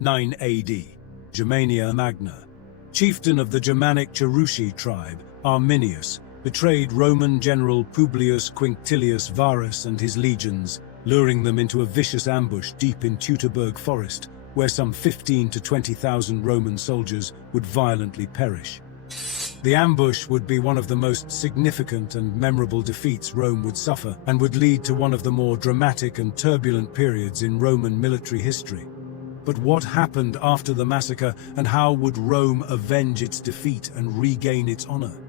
9 AD, Germania Magna. Chieftain of the Germanic Cherusci Tribe, Arminius, betrayed Roman General Publius Quinctilius Varus and his legions, luring them into a vicious ambush deep in Teutoburg Forest, where some 15,000 to 20,000 Roman soldiers would violently perish. The ambush would be one of the most significant and memorable defeats Rome would suffer, and would lead to one of the more dramatic and turbulent periods in Roman military history. But what happened after the massacre, and how would Rome avenge its defeat and regain its honor?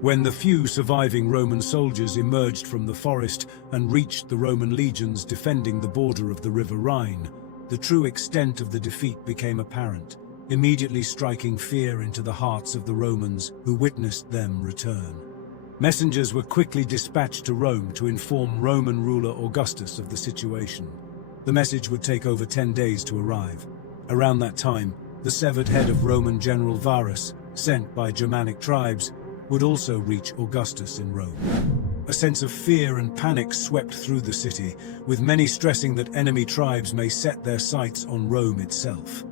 When the few surviving Roman soldiers emerged from the forest and reached the Roman legions defending the border of the River Rhine, the true extent of the defeat became apparent, immediately striking fear into the hearts of the Romans who witnessed them return. Messengers were quickly dispatched to Rome to inform Roman ruler Augustus of the situation. The message would take over 10 days to arrive. Around that time, the severed head of Roman General Varus, sent by Germanic tribes, would also reach Augustus in Rome. A sense of fear and panic swept through the city, with many stressing that enemy tribes may set their sights on Rome itself.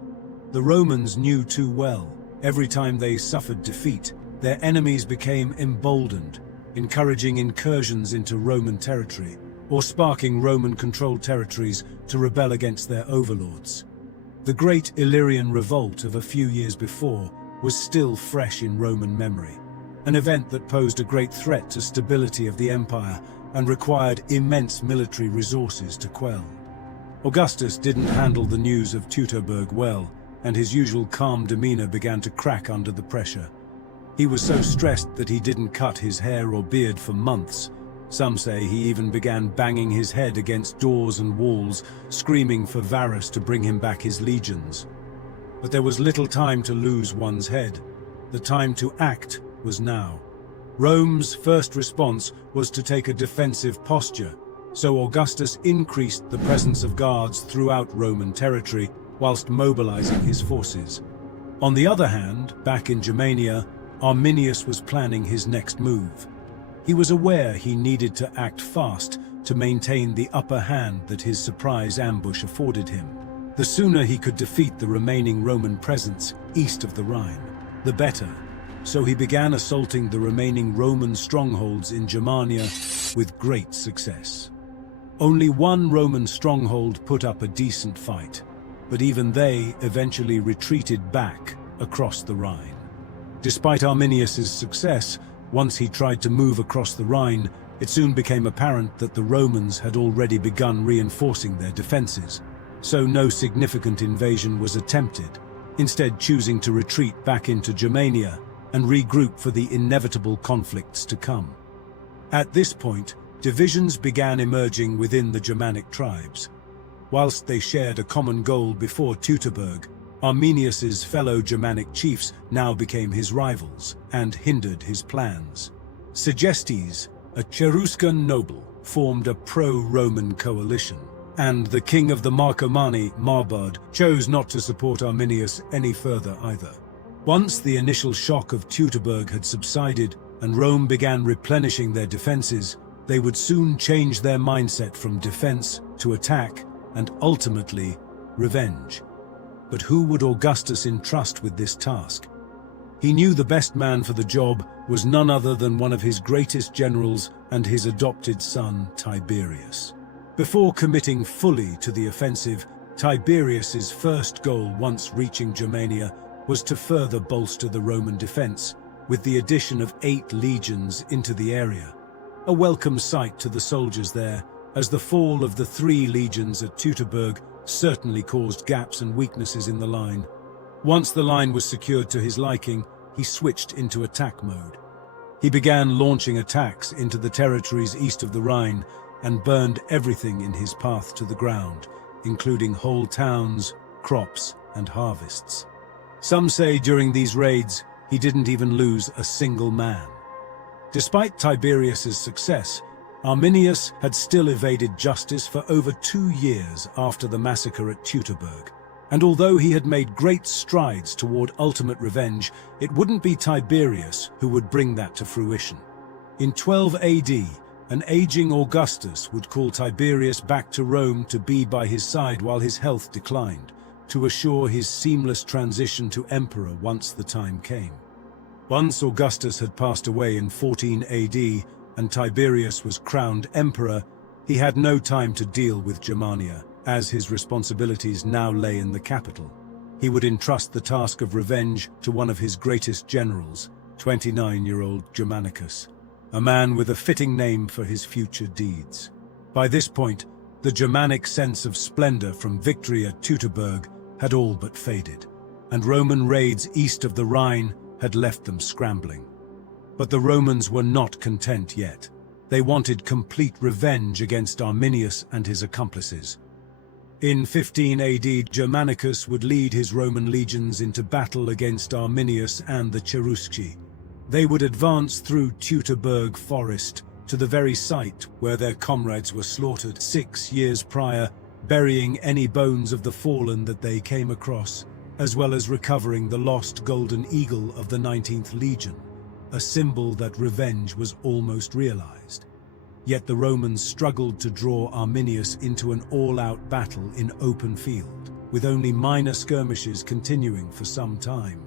The Romans knew too well, every time they suffered defeat, their enemies became emboldened, encouraging incursions into Roman territory, or sparking Roman-controlled territories to rebel against their overlords. The Great Illyrian Revolt of a few years before was still fresh in Roman memory, an event that posed a great threat to stability of the empire and required immense military resources to quell. Augustus didn't handle the news of Teutoburg well, and his usual calm demeanor began to crack under the pressure. He was so stressed that he didn't cut his hair or beard for months. Some say he even began banging his head against doors and walls, screaming for Varus to bring him back his legions. But there was little time to lose one's head. The time to act was now. Rome's first response was to take a defensive posture, so Augustus increased the presence of guards throughout Roman territory whilst mobilizing his forces. On the other hand, back in Germania, Arminius was planning his next move. He was aware he needed to act fast to maintain the upper hand that his surprise ambush afforded him. The sooner he could defeat the remaining Roman presence east of the Rhine, the better. So he began assaulting the remaining Roman strongholds in Germania with great success. Only one Roman stronghold put up a decent fight, but even they eventually retreated back across the Rhine. Despite Arminius's success, once he tried to move across the Rhine, it soon became apparent that the Romans had already begun reinforcing their defenses, so no significant invasion was attempted, instead choosing to retreat back into Germania and regroup for the inevitable conflicts to come. At this point, divisions began emerging within the Germanic tribes. Whilst they shared a common goal before Teutoburg, Arminius's fellow Germanic chiefs now became his rivals and hindered his plans. Segestes, a Cheruscan noble, formed a pro-Roman coalition, and the king of the Marcomanni, Marbod, chose not to support Arminius any further either. Once the initial shock of Teutoburg had subsided and Rome began replenishing their defenses, they would soon change their mindset from defense to attack and ultimately revenge. But who would Augustus entrust with this task? He knew the best man for the job was none other than one of his greatest generals and his adopted son, Tiberius. Before committing fully to the offensive, Tiberius's first goal once reaching Germania was to further bolster the Roman defense, with the addition of 8 legions into the area. A welcome sight to the soldiers there, as the fall of the 3 legions at Teutoburg certainly caused gaps and weaknesses in the line. Once the line was secured to his liking, he switched into attack mode. He began launching attacks into the territories east of the Rhine and burned everything in his path to the ground, including whole towns, crops, and harvests. Some say during these raids, he didn't even lose a single man. Despite Tiberius's success, Arminius had still evaded justice for over 2 years after the massacre at Teutoburg, and although he had made great strides toward ultimate revenge, it wouldn't be Tiberius who would bring that to fruition. In 12 AD, an aging Augustus would call Tiberius back to Rome to be by his side while his health declined, to assure his seamless transition to emperor once the time came. Once Augustus had passed away in 14 AD and Tiberius was crowned emperor, he had no time to deal with Germania, as his responsibilities now lay in the capital. He would entrust the task of revenge to one of his greatest generals, 29-year-old Germanicus, a man with a fitting name for his future deeds. By this point, the Germanic sense of splendor from victory at Teutoburg had all but faded, and Roman raids east of the Rhine had left them scrambling. But the Romans were not content yet. They wanted complete revenge against Arminius and his accomplices. In 15 AD, Germanicus would lead his Roman legions into battle against Arminius and the Cherusci. They would advance through Teutoburg Forest to the very site where their comrades were slaughtered 6 years prior, burying any bones of the fallen that they came across, as well as recovering the lost golden eagle of the 19th Legion, a symbol that revenge was almost realized. Yet the Romans struggled to draw Arminius into an all-out battle in open field, with only minor skirmishes continuing for some time.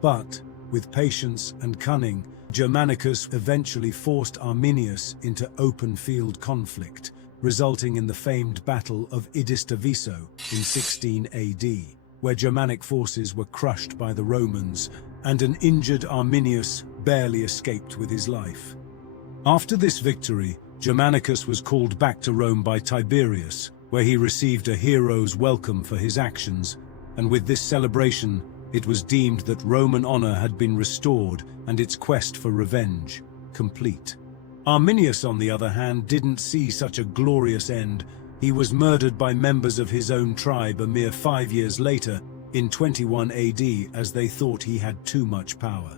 But, with patience and cunning, Germanicus eventually forced Arminius into open field conflict, resulting in the famed Battle of Idistaviso in 16 AD, where Germanic forces were crushed by the Romans, and an injured Arminius barely escaped with his life. After this victory, Germanicus was called back to Rome by Tiberius, where he received a hero's welcome for his actions, and with this celebration, it was deemed that Roman honor had been restored and its quest for revenge complete. Arminius, on the other hand, didn't see such a glorious end. He was murdered by members of his own tribe a mere 5 years later, in 21 AD, as they thought he had too much power.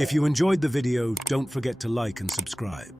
If you enjoyed the video, don't forget to like and subscribe.